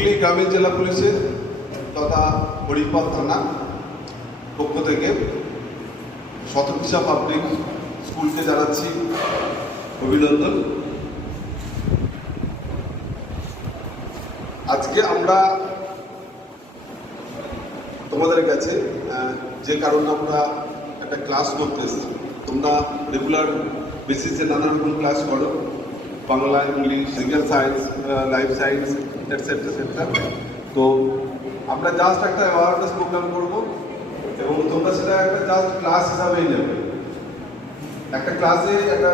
হুগলি গ্রামীণ জেলা পুলিশের তথা হরিপাল থানা পক্ষ থেকে শতকিসা পাবলিক স্কুলকে জানাচ্ছি অভিনন্দন। আজকে আমরা তোমাদের কাছে যে কারণে আমরা একটা ক্লাস করতে এসেছি, তোমরা রেগুলার বেসিসে নানা রকম ক্লাস করো, Bangla, English, physical science, life science, etcetera etcetera. তো আমরা জাস্ট একটা অ্যাওয়ারনেস প্রোগ্রাম করবো এবং তোমরা সেটা একটা জাস্ট ক্লাস হিসাবেই নেবে। একটা ক্লাসে একটা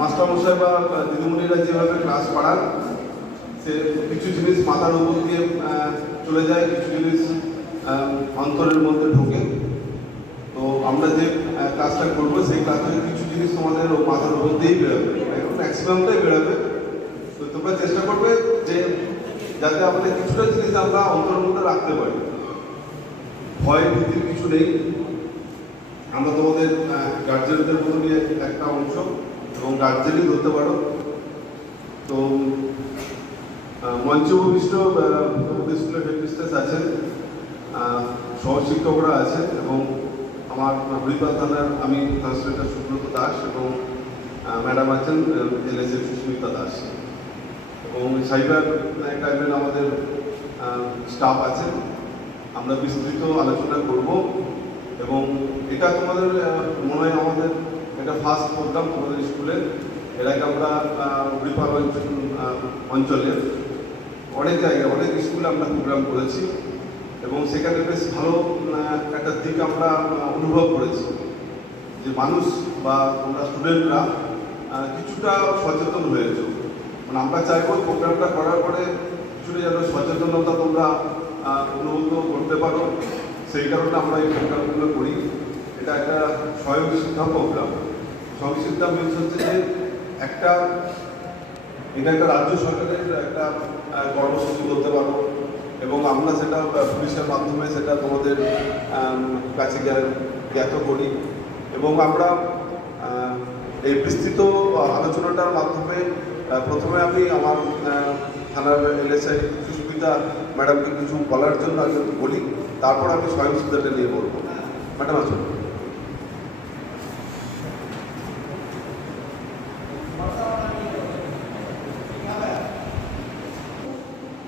মাস্টারমশাই বা দিদিমণিরা যেভাবে ক্লাস পড়ান, সে কিছু জিনিস মাথার উপর দিয়ে চলে যায়, কিছু জিনিস অন্তরের মধ্যে ঢোকে। তো আমরা যে ক্লাসটা করবো সেই ক্লাসটা কিছু জিনিস তোমাদের মাথার উপর দিয়েই বেরোবে, এখন ম্যাক্সিমামটাই বেরোবে। তো তোমরা চেষ্টা করবে যে যাতে আমাদের কিছুটা জিনিস আমরা অন্তরের মধ্যে রাখতে পারি। ভয় ভীতির কিছু নেই, আমরা তোমাদের গার্জেনদের মতো নিয়ে একটা অংশ এবং গার্জেনই ধরতে পারো। তো মঞ্চে উপবিষ্ট তোমাদের স্কুলের হেডমিস্ট্রেস আছেন, সহশিক্ষকরা আছেন এবং আমার হরিপাল থানার আমি ট্রান্সলেটর সুব্রত দাস এবং ম্যাডাম আছেন এলএসএ সুস্মিতা দাস এবং সাইবার ক্রাইমের আমাদের স্টাফ আছেন। আমরা বিস্তৃত আলোচনা করব এবং এটা তোমাদের মনে হয় আমাদের এটা ফার্স্ট প্রোগ্রাম তোমাদের স্কুলে। এর আগে আমরা হরিপাল অঞ্চলে অনেক জায়গায় অনেক স্কুলে আমরা প্রোগ্রাম করেছি এবং সেখানে বেশ ভালো একটা দিক আমরা অনুভব করেছি যে মানুষ বা তোমরা স্টুডেন্টরা কিছুটা সচেতন হয়েছে। মানে আমরা চাইবো প্রোগ্রামটা করার পরে কিছুটা যেন সচেতনতা তোমরা অনুভূত করতে পারো, সেই কারণে আমরা এই প্রোগ্রামগুলো করি। এটা একটা স্বয়ংসিদ্ধা প্রোগ্রাম। স্বয়ংসিদ্ধা মিনস হচ্ছে যে এটা একটা রাজ্য সরকারের একটা কর্মসূচি বলতে পারো এবং আমরা সেটা পুলিশের মাধ্যমে সেটা তোমাদের কাছে জ্ঞাত করি এবং আমরা এই বিস্তৃত আলোচনাটার মাধ্যমে প্রথমে আমি আমার থানার এলএসআই সুস্মিতা ম্যাডামকে কিছু বলার জন্য আগে বলি, তারপর আমি স্বয়ংসিদ্ধাটা নিয়ে বলবো। ম্যাডাম আসুন।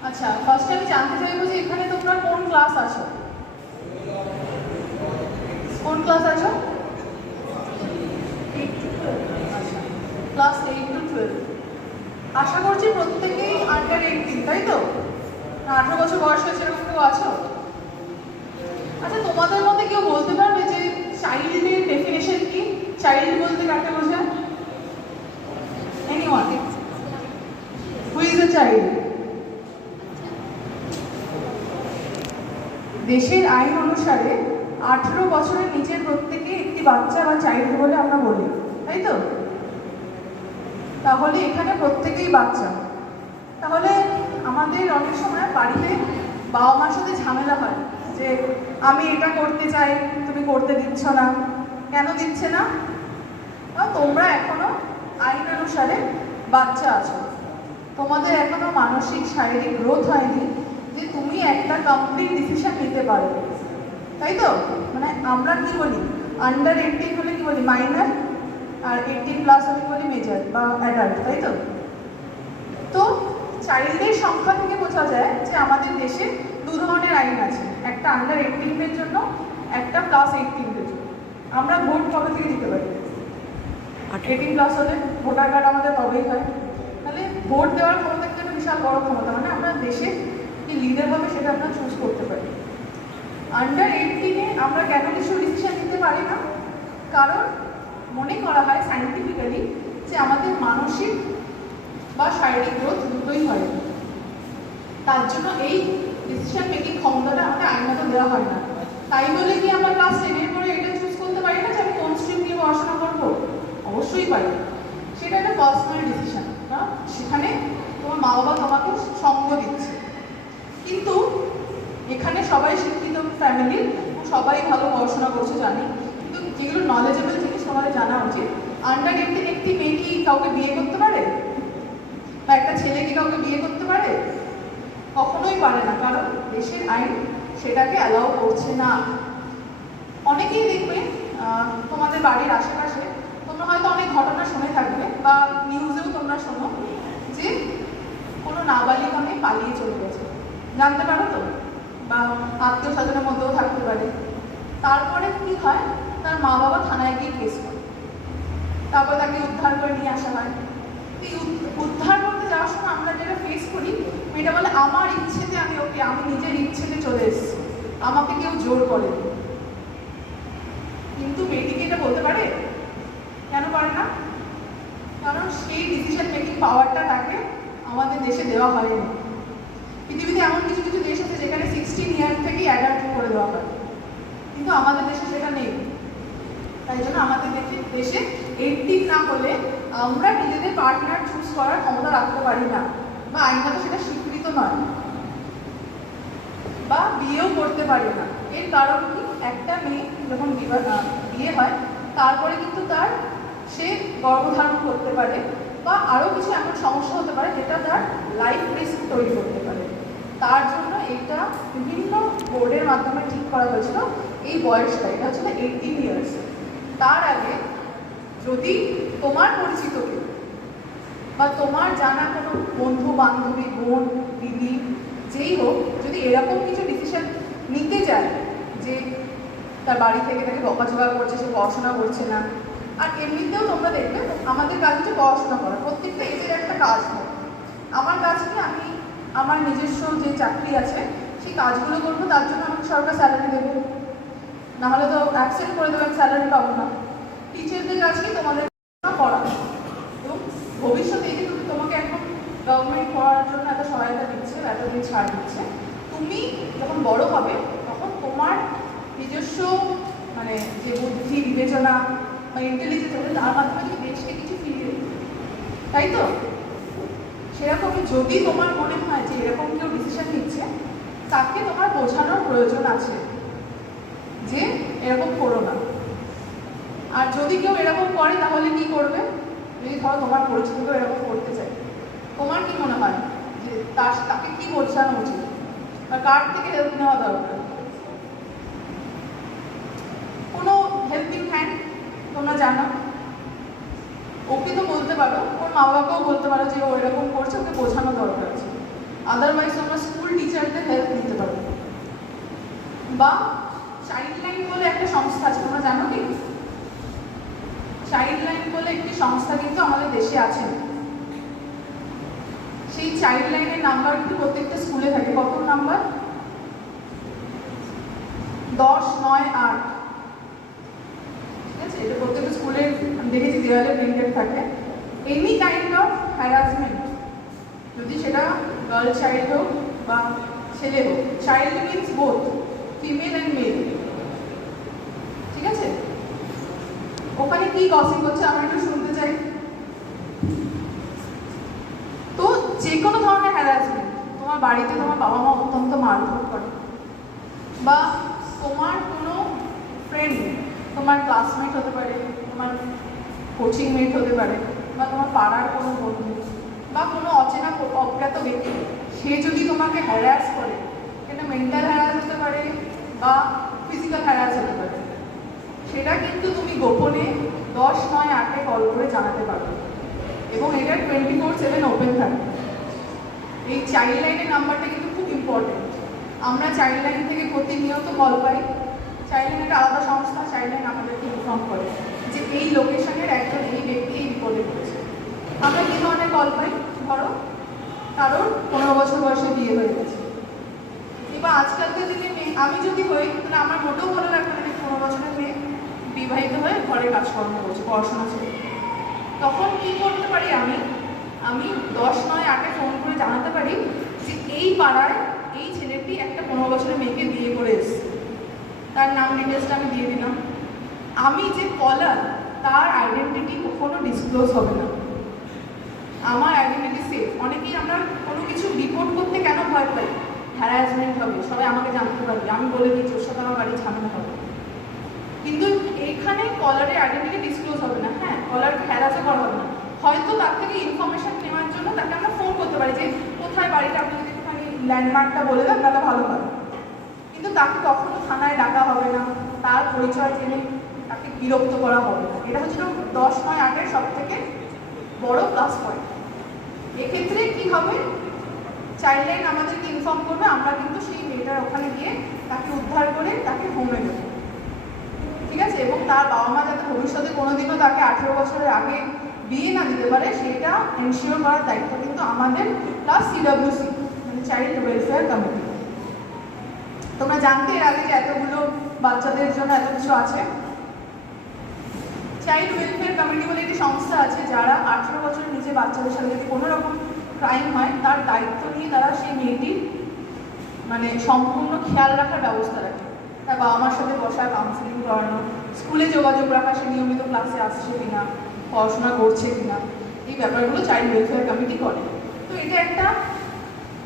আচ্ছা, ফার্স্টে আমি জানতে চাইবো যে এখানে তোমরা কোন ক্লাস আছো? কোন ক্লাস আছো? আচ্ছা, ক্লাস 8 to 12। আশা করছি প্রত্যেকেই আন্ডার 18, তাই তো? 18 বছর বয়স হয়েছে এরকম কেউ আছো? আচ্ছা, তোমাদের মধ্যে কেউ বলতে পারবে যে চাইল্ডের ডেফিনেশন কি? চাইল্ড বলতে কাকে বোঝায়? Anyone? Who is a child? দেশের আইন অনুসারে 18 বছরের নিচের প্রত্যেকে একটি বাচ্চা বা চাইল্ড বলে আমরা বলি, তাই তো? তাহলে এখানে প্রত্যেকেই বাচ্চা। তাহলে আমাদের অনেক সময় বাড়িতে বাবা মার সাথে ঝামেলা হয় যে আমি এটা করতে চাই, তুমি করতে দিচ্ছ না। কেন দিচ্ছে না? তোমরা এখনো আইন অনুসারে বাচ্চা আছো, তোমাদের এখনো মানসিক শারীরিক গ্রোথ হয়নি যে তুমি একটা কমপ্লিট ডিসিশন নিতে পারো, তাই তো? মানে আমরা কি বলি, আন্ডার 18 হলে কি বলি মাইনর, আর 18+ হলে বলি মেজর বা অ্যাডাল্ট, তাই তো? তো চাইল্ডের সংখ্যা থেকে বোঝা যায় যে আমাদের দেশে দু ধরনের আইন আছে, একটা আন্ডার 18-দের জন্য, একটা +18-দের জন্য। আমরা ভোট কবে থেকে দিতে পারি? 18+ হলে ভোটার কার্ড আমাদের তবেই হয়। তাহলে ভোট দেওয়ার ক্ষমতা কিন্তু একটা বিশাল বড় ক্ষমতা, মানে আমরা দেশে কি লিডার হবে সেটা আমরা চুজ করতে পারি। আন্ডার 18-এ আমরা কেন কিছু ডিসিশন নিতে পারি না? কারণ মনে করা হয় সায়েন্টিফিক্যালি যে আমাদের মানসিক বা শারীরিক গ্রোথ দুটোই হয়, তার জন্য এই ডিসিশন মেকিং ক্ষমতাটা আমাদের আইনত দেওয়া হয় না। তাই বলে কি আমরা ক্লাস 10-এর পরে এটা চুজ করতে পারি না যে আমি কোন স্ট্রিম নিয়ে পড়াশোনা করবো? অবশ্যই পারি। সেটা একটা পার্সোনাল ডিসিশন, না? সেখানে তোমার মা বাবা তোমাকে সঙ্গ দিচ্ছে। কিন্তু এখানে সবাই শিক্ষিত ফ্যামিলি, সবাই ভালো পড়াশোনা করছে জানি, কিন্তু যেগুলো নলেজেবল জিনিস তোমাদের জানা উচিত। আন্ডার 18 একটি মেয়ে কি কাউকে বিয়ে করতে পারে? বা একটা ছেলে কি কাউকে বিয়ে করতে পারে? কখনোই পারে না, কারণ দেশের আইন সেটাকে অ্যালাউ করছে না। অনেকেই দেখবে তোমাদের বাড়ির আশেপাশে তোমরা হয়তো অনেক ঘটনা শুনে থাকবে বা নিউজেও তোমরা শোনো যে কোনো নাবালিকা মেয়ে পালিয়ে চলে গেছে, জানতে পারো তো, বা আত্মীয় স্বজনের মধ্যেও থাকতে পারে। তারপরে কি হয়, তার মা বাবা থানায় গিয়ে কেস করে, তারপর তাকে উদ্ধার করে নিয়ে আসা হয়। এই উদ্ধার করতে যাওয়ার সময় আমরা যেটা ফেস করি, মেয়েটা বলে আমার ইচ্ছেতে আমি নিজের ইচ্ছেতে চলে এসেছি, আমাকে কেউ জোর করেনি। কিন্তু মেয়েটিকে এটা বলতে পারে? কেন পারে না? কারণ সেই ডিসিশন মেকিং পাওয়ারটা তাকে আমাদের দেশে দেওয়া হয়নি। পৃথিবীতে এমন কিছু কিছু দেশ আছে যেখানে 16 ইয়ার থেকেই অ্যাডাল্ট করে দেওয়া হয়, কিন্তু আমাদের দেশে সেটা নেই। তাই জন্য আমাদের দেশে 18 না হলে আমরা নিজেদের পার্টনার চুজ করার ক্ষমতা রাখতে পারি না, বা আইনত সেটা স্বীকৃত নয়, বা বিয়েও করতে পারি না। এর কারণ কি, একটা মেয়ে যখন বিয়ে হয় তারপরে কিন্তু সে গর্ভধারণ করতে পারে বা আরও কিছু এমন সমস্যা হতে পারে যেটা তার লাইফ রিস্ক তৈরি করতে পারে। তার জন্য এটা বিভিন্ন বোর্ডের মাধ্যমে ঠিক করা হয়েছিল এই বয়সটা, এটা হচ্ছে 18 ইয়ার্স। তার আগে যদি তোমার পরিচিত কেউ বা তোমার জানা কোনো বন্ধু বান্ধবী, বোন, দিদি, যেই হোক, যদি এরকম কিছু ডিসিশন নিতে চায় যে তার বাড়ি থেকে তাকে বকাঝকা করছে, সে পড়াশোনা করছে না, আর এমনিতেও তোমরা দেখবে আমাদের কাজ হচ্ছে পড়াশোনা করা, প্রত্যেকটা এজের একটা কাজ হয়। আমার কাজ কি, আমি আমার নিজস্ব যে চাকরি আছে সেই কাজগুলো করবো, তার জন্য আমাকে সরকার স্যালারি দেবে, নাহলে তো অ্যাবসেন্ট করে দেবে, আমি স্যালারি পাবো না। টিচারদের কাজ কি, তোমাদের পড়া, এবং ভবিষ্যতে এই যে তোমাকে এখন গভর্নমেন্ট পড়ার জন্য এত সহায়তা দিচ্ছে, এতদিন ছাড় দিচ্ছে, তুমি যখন বড় হবে তখন তোমার নিজস্ব মানে যে বুদ্ধি, বিবেচনা বা ইন্টেলিজেন্স আছে, তার মাধ্যমে তুমি দেশকে কিছু ফিরিয়ে দেবে, তাই তো? সেরকমই যদি তোমার মনে হয় যে এরকম কেউ ডিসিশন নিচ্ছে, তাকে তোমার বোঝানোর প্রয়োজন আছে যে এরকম করো না। আর যদি কেউ এরকম করে তাহলে কি করবে? যদি ধরো তোমার পরিচিত কেউ এরকম করতে চায়, তোমার কি মনে হয় যে তাকে কি বোঝানো উচিত বা কার থেকে হেল্প নেওয়া দরকার? কোনো হেল্পিং হ্যান্ড তোমরা জানো, ওকে তো বলতে পারো, ওর মা বাবাকেও বলতে পারো যে ও এরকম করছে, ওকে বোঝানো দরকার আছে। আদারওয়াইজ তোমরা স্কুল টিচারদের হেল্প নিতে পারো, বা চাইল্ড লাইন বলে একটা সংস্থা আছে, তোমরা জানো কি? চাইল্ড লাইন বলে একটি সংস্থা কিন্তু আমাদের দেশে আছে। সেই চাইল্ড লাইনের নাম্বার কিন্তু প্রত্যেকটা স্কুলে থাকে। কত নাম্বার? 10, 9, 8। ঠিক আছে, এটা প্রত্যেকটা স্কুলে দেখেছি দেওয়ালে প্রিন্টেড থাকে। এনি কাইন্ড অফ হ্যারাসমেন্ট, যদি সেটা গার্ল চাইল্ড হোক বা ছেলে হোক, child means both female and male, ঠিক আছে? ওখানে কি গসিপ হচ্ছে আমরা একটু শুনতে চাই। তো যে কোনো ধরনের হ্যারাসমেন্ট, তোমার বাড়িতে তোমার বাবা মা অত্যন্ত মারধর করে, বা তোমার কোনো ফ্রেন্ড, তোমার ক্লাসমেট হতে পারে, তোমার কোচিং মেট হতে পারে, বা তোমার পাড়ার কোনো বন্ধু বা কোনো অচেনা অজ্ঞাত ব্যক্তি, সে যদি তোমাকে হ্যারাস করে, এটা মেন্টাল হ্যারাস হতে পারে বা ফিজিক্যাল হ্যারাস হতে পারে, সেটা কিন্তু তুমি গোপনে 10, 9, 8-এ কল করে জানাতে পারবে, এবং এটা 24/7 ওপেন থাকে। এই চাইল্ড লাইনের নাম্বারটা কিন্তু খুব ইম্পর্টেন্ট। আমরা চাইল্ড লাইন থেকে প্রতিনিয়ত কল পাই। চাইল্ড লাইন একটা আলাদা সংস্থা, চাইল্ড লাইন আমাদেরকে ইনফর্ম করে যে এই লোকেশনের একজন এই ব্যক্তি এই বিপদে পড়েছে। আমরা কী ধরনের কল পাই? ধরো কারোর 15 বছর বয়সে বিয়ে হয়ে গেছে, এবার আজকালকার দিনে মেয়ে, আমি যদি হই তাহলে আমার মোটেও ভালো লাগবে না 15 বছরের মেয়ে বিবাহিত হয়ে ঘরে কাজকর্ম করছে, পড়াশোনা ছিল। তখন কি করতে পারি? আমি 10, 9, 8-এ ফোন করে জানাতে পারি যে এই পাড়ায় এই ছেলেটি একটা 15 বছরের মেয়েকে বিয়ে করে এসছে, তার নাম ডিটেলসটা আমি দিয়ে দিলাম। আমি যে কলার, তার আইডেন্টিটি কখনো ডিসক্লোজ হবে না, আমার আইডেন্টিটি সেফ। অনেকেই আমরা কোনো কিছু রিপোর্ট করতে কেন ভয় পাই? হ্যারাসমেন্ট হবে, সবাই আমাকে জানতে পারবে, আমি বলে দিচ্ছি ওর সাথে আমার বাড়ি ঝামেলা হবে। কিন্তু এখানে কলারের আইডেন্টিটি ডিসক্লোজ হবে না। হ্যাঁ, কলারকে হ্যারাসও করা হবে না, হয়তো তার থেকে ইনফরমেশন নেওয়ার জন্য জন্য তাকে আমরা ফোন করতে পারি যে কোথায় বাড়িটা, আপনি যদি একটুখানি ল্যান্ডমার্কটা বলে দেন তাহলে ভালো হয়। কিন্তু তাকে কখনো থানায় ডাকা হবে না, তার পরিচয় জেনে তাকে বিরক্ত করা হবে না। এটা হচ্ছে 10-9-8-এর সব থেকে বড় প্লাস পয়েন্ট। এক্ষেত্রে কি হবে, চাইল্ড লাইন আমাদেরকে ইনফর্ম করবে, আমরা কিন্তু সেই মেয়েটার ওখানে গিয়ে তাকে উদ্ধার করে তাকে হোমে দেবো, ঠিক আছে? এবং তার বাবা মা যাতে ভবিষ্যতে কোনোদিনও তাকে 18 বছরের আগে বিয়ে না দিতে পারে সেটা এনশিওর করার দায়িত্ব কিন্তু আমাদের, প্লাস CWC মানে চাইল্ড ওয়েলফেয়ার কমিটি। তোমরা জানতে এর আগে যে এতগুলো বাচ্চাদের জন্য এত কিছু আছে। চাইল্ড ওয়েলফেয়ার কমিটি বলে একটি সংস্থা আছে, যারা 18 বছরের নিচে বাচ্চাদের সাথে যদি কোনো রকম ক্রাইম হয় তার দায়িত্ব নিয়ে তারা সেই মেয়েটির মানে সম্পূর্ণ খেয়াল রাখার ব্যবস্থা রাখে। তার বাবা মার সাথে বসা, কাউন্সিলিং করানো, স্কুলে যোগাযোগ রাখা, সে নিয়মিত ক্লাসে আসছে কিনা, পড়াশোনা করছে কিনা, এই ব্যাপারগুলো চাইল্ড ওয়েলফেয়ার কমিটি করে। তো এটা একটা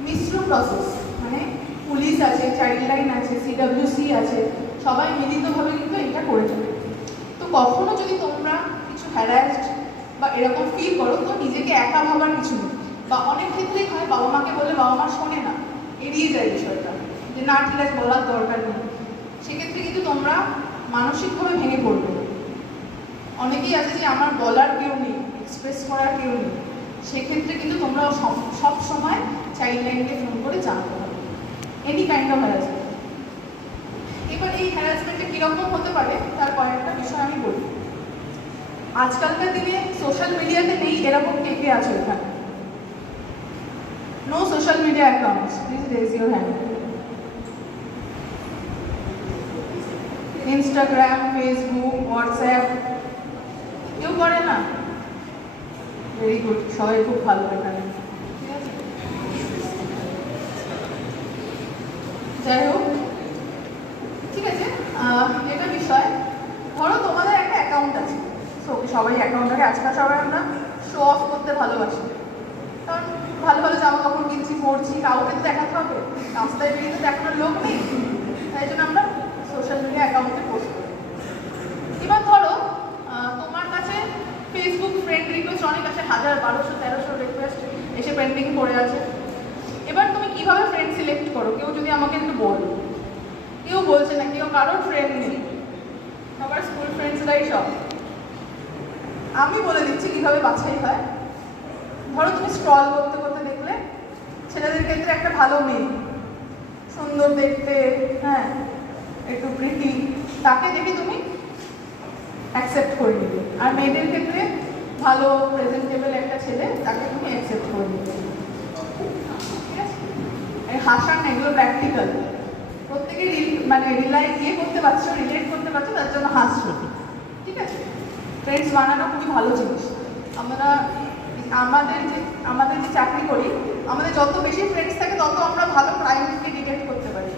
মিশ্র প্রসেস, মানে পুলিশ আছে, চাইল্ড লাইন আছে, CWC আছে, সবাই মিলিতভাবে কিন্তু এটা করে থাকে। তো কখনো যদি তোমরা কিছু হ্যারাসড বা এরকম ফিল করো, তো নিজেকে একা ভাবার কিছু নেই। বা অনেক ক্ষেত্রেই হয় বাবা মাকে বলে বাবা মা শোনে না, এড়িয়ে যায় বিষয়টা, যে না ঠিক আছে বলার দরকার নেই। সেক্ষেত্রে কিন্তু তোমরা মানসিকভাবে ভেঙে পড়বে। অনেকেই আছে যে আমার বলার কেউ নেই, এক্সপ্রেস করার কেউ নেই, সেক্ষেত্রে কিন্তু তোমরা সব সময় চাইল্ড লাইনকে ফোন করে জানতে হবে এনি কাইন্ড অফ হ্যারাসমেন্ট। এবার এই হ্যারাসমেন্টটা কীরকম হতে পারে তার কয়েকটা বিষয় আমি বলি। আজকালকার দিনে সোশ্যাল মিডিয়াতে নেই এরকম কে কে আছে এখানে? No social media accounts, please raise your hand. Instagram, Facebook, WhatsApp কেউ করে না? ভেরি গুড, সবাই খুব ভালো এখানে, ঠিক আছে? যাই হোক, ঠিক আছে, এটা বিষয়। ধরো তোমাদের একটা অ্যাকাউন্ট আছে, সবাই অ্যাকাউন্টটাকে আজকাল সবাই আমরা শো অফ করতে ভালোবাসি, কারণ ভালো ভালো জামা কাপড় কিনছি, পরছি, কাউকে তো দেখাতে হবে, রাস্তায় বেরিয়ে তো দেখানোর লোক নেই, তাই জন্য আমরা সোশ্যাল মিডিয়া অ্যাকাউন্টে পোস্ট করি। এবার ধরো তোমার কাছে ফেসবুক ফ্রেন্ড রিকোয়েস্ট অনেক আছে, 1000, 1200, 1300 রিকোয়েস্ট এসে পেন্ডিং পড়ে আছে। এবার তুমি কিভাবে ফ্রেন্ড সিলেক্ট করো? কেউ যদি আমাকে একটু বলো, কেউ বলছে না, কেউ কারোর ফ্রেন্ড নেই, সবার স্কুল ফ্রেন্ডসরাই সব। আমি বলে দিচ্ছি কিভাবে বাছাই হয়। ধরো তুমি স্ক্রল করতে করতে দেখলে ছেলেদের ক্ষেত্রে একটা ভালো মেয়ে, সুন্দর দেখতে, হ্যাঁ একটু প্রিটি, তাকে দেখে তুমি অ্যাকসেপ্ট করে নিবে। আর মেয়েদের ক্ষেত্রে ভালো প্রেজেন্টেবল একটা ছেলে, তাকে তুমি অ্যাকসেপ্ট করে নিবে, ঠিক আছে? এই হাসান না, এগুলো প্র্যাকটিক্যাল, প্রত্যেকে মানে করতে পারছো, রিলেট করতে পারছো, তার জন্য হাসছো, ঠিক আছে? ফ্রেন্ডস বানানো খুবই ভালো জিনিস। আমাদের যে চাকরি করি, আমাদের যত বেশি ফ্রেন্ডস থাকে তত আমরা ভালো ক্রাইমকে ডিটেক্ট করতে পারি,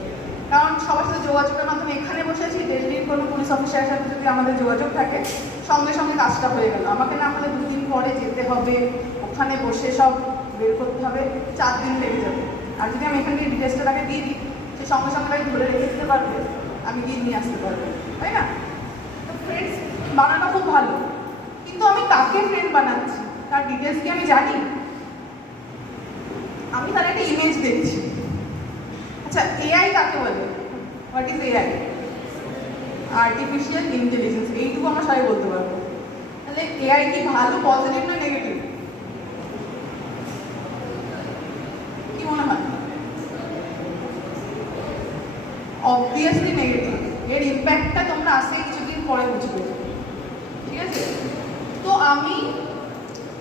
কারণ সবার সাথে যোগাযোগের মাধ্যমে এখানে বসে আছি, দিল্লির কোনো পুলিশ অফিসারের সাথে যদি আমাদের যোগাযোগ থাকে, সঙ্গে সঙ্গে কাজটা হয়ে গেল। আমাকে না আমাদের 2 দিন পরে যেতে হবে, ওখানে বসে সব বের করতে হবে, 4 দিন লেগে যাবে। আর যদি আমি এখান থেকে ডিটেলসটা তাকে দিয়ে দিই, সে সঙ্গে সঙ্গে তাকে ধরে রেখে দিতে পারবে, আমি গিয়ে নিয়ে আসতে পারবো, তাই না? তো ফ্রেন্ডস বানানো খুব ভালো, কিন্তু আমি কাকে ফ্রেন্ড বানাচ্ছি তার ডিটেলস কি আমি জানি? আমি তার একটা ইমেজ দেখছি। আচ্ছা, এআই কাকে বলে? What is AI? Artificial intelligence, এইটুকু আমরা সবাই বলতে পারবো। তাহলে এআই কি ভালো, পজিটিভ না নেগেটিভ? কি মনে হয়? Obviously negative. এর ইম্প্যাক্টটা তোমরা আসে কিছুদিন পরে বুঝবে, ঠিক আছে? তো আমি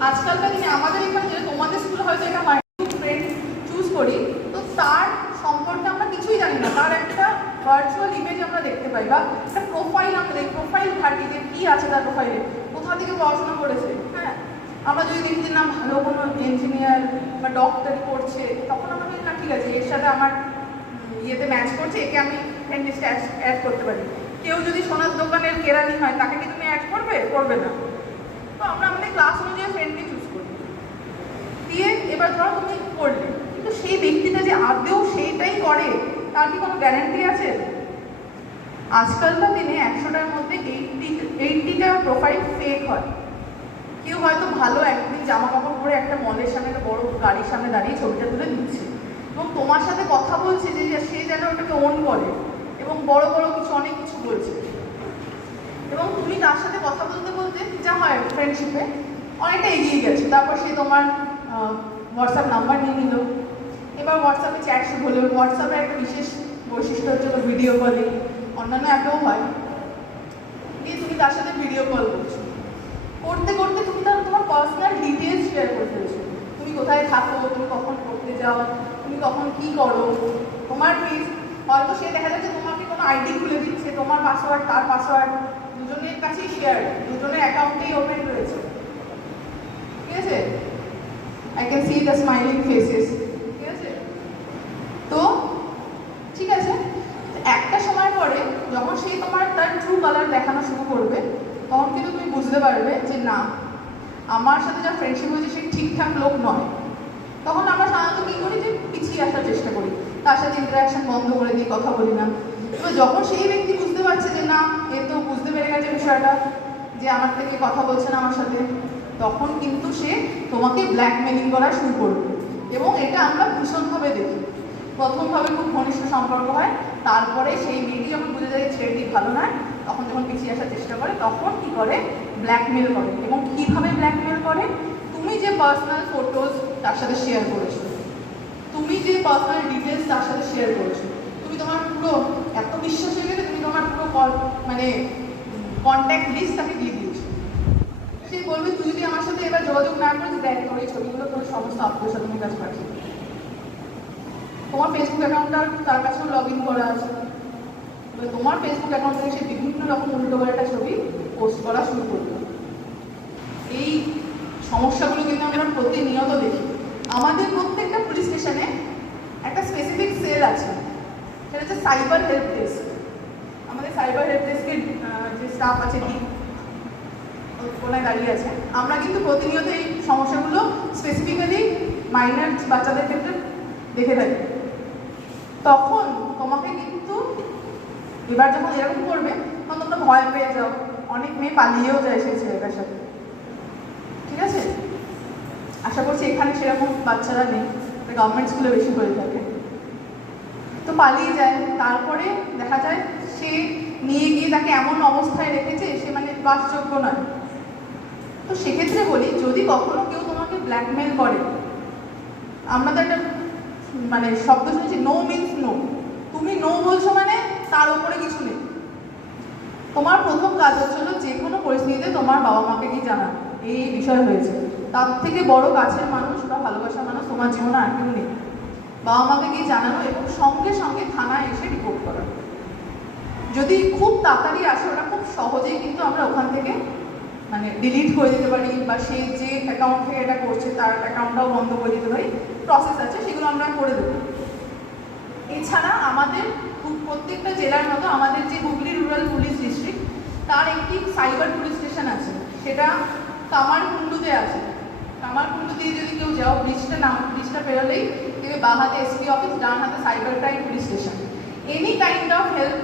আজকালকার দিনে আমাদের এখানে, যে তোমাদের স্কুলে হয়তো এটা হয়, ফ্রেন্ড চুজ করি, তো তার সম্পর্কে আমরা কিছুই জানি না, তার একটা ভার্চুয়াল ইমেজ আমরা দেখতে পাই, বা একটা প্রোফাইল আমরা দেখি, প্রোফাইল ঘাটি যে কী আছে তার প্রোফাইলে, কোথা থেকে পড়াশোনা করেছে, হ্যাঁ। আমরা যদি দেখি যে না ভালো কোনো ইঞ্জিনিয়ার বা ডক্টরি করছে, তখন আমরা বলি না ঠিক আছে, এর সাথে আমার ইয়েতে ম্যাচ করছে, একে আমি ফ্রেন্ড লিস্টে অ্যাড করতে পারি। কেউ যদি সোনার দোকানের কেরানি হয়, তাকে কি তুমি অ্যাড করবে না। তো আমরা আমাদের ক্লাস অনুযায়ী ফ্রেন্ডকে চুজ করি, দিয়ে এবার ধরো তুমি করলে, কিন্তু সেই ব্যক্তিটা যে আদৌ সেইটাই করে তার কি কোনো গ্যারান্টি আছে? আজকালকার দিনে 100টার মধ্যে 80টা প্রোফাইল ফেক হয়। কেউ হয়তো ভালো একদিন জামা কাপড় পরে একটা মলের সামনে, একটা বড় গাড়ির সামনে দাঁড়িয়ে ছবিটা তুলে দিচ্ছে এবং তোমার সাথে কথা বলছে যে সে যেন ওটাকে ওন করে এবং বড় বড় কিছু অনেক কিছু বলছে, এবং তুমি তার সাথে কথা বলতে বলতে যা হয় ফ্রেন্ডশিপে অনেকটা এগিয়ে গেছে। তারপর সে তোমার হোয়াটসঅ্যাপ নাম্বার নিয়ে নিল, এবার হোয়াটসঅ্যাপে চ্যাট শুরু হলো। হোয়াটসঅ্যাপে একটা বিশেষ বৈশিষ্ট্য হচ্ছে ভিডিও কলিং, অন্যান্য অ্যাপেও হয়। দিয়ে তুমি তার সাথে ভিডিও কল করছো, করতে করতে তুমি তোমার পার্সোনাল ডিটেলস শেয়ার করে ফেলছো। তুমি কোথায় থাকো, তুমি কখন পড়তে যাও, তুমি কখন কী করো, তোমার ফেস, হয়তো সে দেখা যাচ্ছে তোমাকে কোনো আইডি খুলে দিচ্ছে, তোমার পাসওয়ার্ড তার পাসওয়ার্ড দুজনের কাছেই শেয়ার, দুজনের অ্যাকাউন্টেই ওপেন রয়েছে, ঠিক আছে? I can see the smiling faces, ঠিক আছে? তো ঠিক আছে, একটা সময় পরে যখন সে তোমার তার ট্রু কালার দেখানো শুরু করবে, তখন কিন্তু তুমি বুঝতে পারবে যে না, আমার সাথে যা ফ্রেন্ডশিপ হয়েছে সে ঠিকঠাক লোক নয়। তখন আমরা সাধারণত কী করি, যে পিছিয়ে আসার চেষ্টা করি, তার সাথে ইন্টারাকশন বন্ধ করে দিই, কথা বলি না। এবার যখন সেই ব্যক্তি বুঝতে পারছে যে না, এ তো বুঝতে পেরে গেছে বিষয়টা, যে আমার থেকে কথা বলছে না আমার সাথে, তখন কিন্তু সে তোমাকে ব্ল্যাকমেলিং করা শুরু করবে। এবং এটা আমরা ভীষণভাবে দেখি। প্রথমভাবে খুব ঘনিষ্ঠ সম্পর্ক হয়, তারপরে সেই মেয়েটি যখন বুঝে যায় ছেলেটি ভালো নয়, তখন যখন পিছিয়ে আসার চেষ্টা করে, তখন কী করে, ব্ল্যাকমেল করে। এবং কীভাবে ব্ল্যাকমেল করে, তুমি যে পার্সোনাল ফটোজ তার সাথে শেয়ার করেছো, তুমি যে পার্সোনাল ডিটেলস তার সাথে শেয়ার করেছো, তুমি তোমার পুরো এত বিশ্বাস হয়ে গেলে তুমি তোমার পুরো মানে কন্ট্যাক্ট লিস্ট তাকে দিয়ে দিয়েছো। সে বলবে তুই যদি আমার সাথে এবার যোগাযোগ না করিস, দেখ তোর এই ছবিগুলো তোর সমস্ত আত্মীয় স্বজনের কাছে পাঠিয়ে। তোমার ফেসবুক অ্যাকাউন্টটা তার কাছেও লগ ইন করা আছে, তোমার ফেসবুক অ্যাকাউন্ট থেকে সে বিভিন্ন রকম উল্টোপাল্টা ছবি পোস্ট করা শুরু করবে। এই সমস্যাগুলো কিন্তু আমরা প্রতিনিয়ত দেখি। আমাদের প্রত্যেকটা পুলিশ স্টেশনে একটা স্পেসিফিক সেল আছে, সেটা হচ্ছে সাইবার হেল্প ডেস্ক। আমাদের সাইবার হেল্প ডেস্কের যে স্টাফ আছে, কোনায় দাঁড়িয়ে আছে, আমরা কিন্তু প্রতিনিয়ত এই সমস্যাগুলো স্পেসিফিক্যালি মাইনর বাচ্চাদের ক্ষেত্রে দেখে থাকি। তখন তোমাকে কিন্তু এবার যখন এরকম করবে, তখন তোমরা ভয় পেয়ে যাও, অনেক মেয়ে পালিয়েও যায় সেই ছেলেটার সাথে, ঠিক আছে? আশা করছি এখানে সেরকম বাচ্চারা নেই, গভর্নমেন্ট স্কুলে বেশি হয়ে থাকে। তো পালিয়ে যায়, তারপরে দেখা যায় সে নিয়ে গিয়ে তাকে এমন অবস্থায় রেখেছে সে মানে বাসযোগ্য নয়। তো সেক্ষেত্রে বলি, যদি কখনো কেউ তোমাকে ব্ল্যাকমেল করে, আমরা তো একটা মানে শব্দ শুনেছি, নো মিনস নো। তুমি নো বলছো মানে তার উপরে কিছু নেই। তোমার প্রথম কাজ হচ্ছিল যে কোনো পরিস্থিতিতে তোমার বাবা মাকে কি জানানো, এই বিষয় হয়েছে। তার থেকে বড় কাছের মানুষ বা ভালোবাসার মানুষ তোমার জীবনে আর কেউ নেই। বাবা মাকে গিয়ে জানানো এবং সঙ্গে সঙ্গে থানায় এসে রিপোর্ট করা। যদি খুব তাড়াতাড়ি আসে, ওটা খুব সহজেই কিন্তু আমরা ওখান থেকে মানে ডিলিট করে দিতে পারি, বা সে যে অ্যাকাউন্ট থেকে এটা করছে তার অ্যাকাউন্টটাও বন্ধ করে দিতে পারি। প্রসেস আছে, সেগুলো আমরা করে দেবো। এছাড়া আমাদের প্রত্যেকটা জেলার মতো আমাদের যে হুগলি রুরাল পুলিশ ডিস্ট্রিক্ট, তার একটি সাইবার পুলিশ স্টেশন আছে, সেটা কামারকুণ্ডুতে আছে। কামারকুণ্ডু দিয়ে যদি কেউ যাও, ব্রিজটা পেরোলেই দেখবে বাঁ হাতে এসপি অফিস, ডান হাতে cyber crime police station. Any kind of help,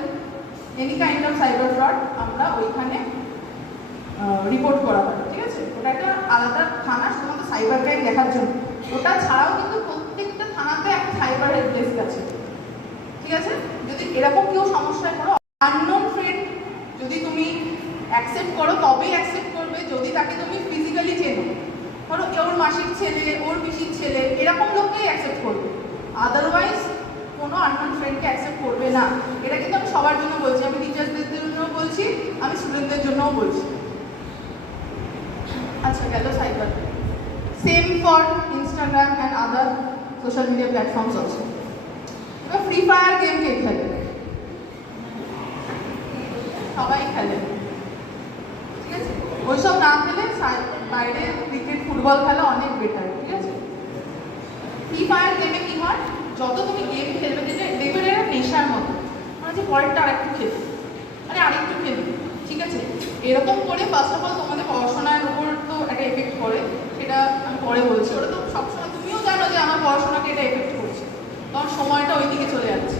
any kind of cyber fraud আমরা ওইখানে রিপোর্ট করা হয়, ঠিক আছে? ওটা একটা আলাদা থানা শুধুমাত্র সাইবার ক্রাইম দেখার জন্য। ওটা ছাড়াও কিন্তু প্রত্যেকটা থানাতে একটা সাইবার হেল্প ডেস্ক আছে, ঠিক আছে? যদি এরকম কেউ সমস্যায় পড়ো, আননোন ফ্রেন্ড যদি তুমি অ্যাকসেপ্ট করো, তবেই অ্যাকসেপ্ট করবে যদি তাকে তুমি ফিজিক্যালি চেনো। ধরো ওর মাসির ছেলে, ওর পিসির ছেলে, এরকম লোককেই অ্যাকসেপ্ট করবে, আদারওয়াইজ কোনো আননোন ফ্রেন্ডকে অ্যাকসেপ্ট করবে না। এটা কিন্তু আমি সবার জন্য বলছি, আমি টিচার্সদের জন্যও বলছি, আমি স্টুডেন্টদের জন্যও বলছি। আচ্ছা, গেল cyber. Same for Instagram and other social media platforms also. এবার ফ্রি ফায়ার গেম কে খেলে? সবাই খেলে, ঠিক আছে? ওইসব না খেলে বাইরে ক্রিকেট ফুটবল খেলা অনেক বেটার, ঠিক আছে? ফ্রি ফায়ার গেমে কি হয়, যত তুমি গেম খেলবে দেখবে এটা নেশার মতো, মানে যে পরেরটা আরেকটু খেলবে, মানে আরেকটু খেলবে, ঠিক আছে? এরকম করে ফার্স্ট অফ অল তোমাদের পড়াশোনার উপর তো একটা এফেক্ট করে, সেটা আমি পরে বলছি। ওটা তো সবসময় তুমিও জানো যে আমার পড়াশোনাকে এটা এফেক্ট করছে, তখন সময়টা ওই দিকে চলে যাচ্ছে।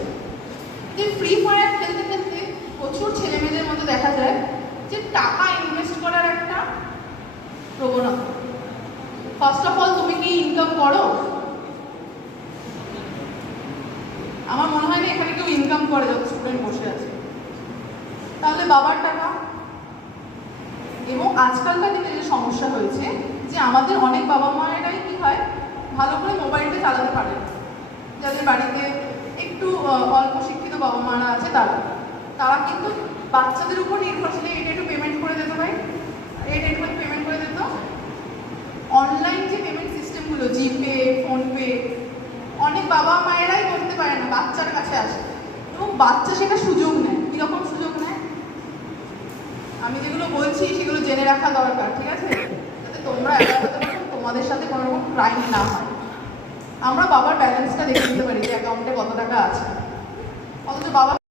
যে ফ্রি ফায়ার খেলতে খেলতে প্রচুর ছেলেমেয়েদের মধ্যে দেখা যায় যে টাকা ইনভেস্ট করার একটা প্রবণতা। ফার্স্ট অফ অল, তুমি কি ইনকাম করো? আমার মনে হয় না এখানে কেউ ইনকাম করে যত স্টুডেন্ট বসে আছে। তাহলে বাবার টাকা। এবং আজকালকার দিনে যে সমস্যা হয়েছে যে আমাদের অনেক বাবা মায়েরাই কি হয়, ভালো করে মোবাইলটা চালাতে পারে না। যাদের বাড়িতে একটু অল্প শিক্ষিত বাবা মারা আছে তারা কিন্তু বাচ্চাদের উপর নির্ভরশীল। এটা একটু পেমেন্ট করে দিত ভাই, এটা একটু পেমেন্ট করে দিত। অনলাইন যে পেমেন্ট সিস্টেমগুলো, জিপে, ফোনপে, অনেক বাবা মায়েরাই করতে পারে না, বাচ্চার কাছে আসে এবং বাচ্চা সেটা সুযোগ নেয়। কীরকম সুযোগ নেয়? আমি যেগুলো বলছি সেগুলো জেনে রাখা দরকার, ঠিক আছে? যাতে তোমরা এড়াতে পারো, তোমাদের সাথে কোনো রকম ক্রাইম না হয়। আমরা বাবার ব্যালেন্সটা দেখে নিতে পারি যে অ্যাকাউন্টে কত টাকা আছে, অথচ বাবা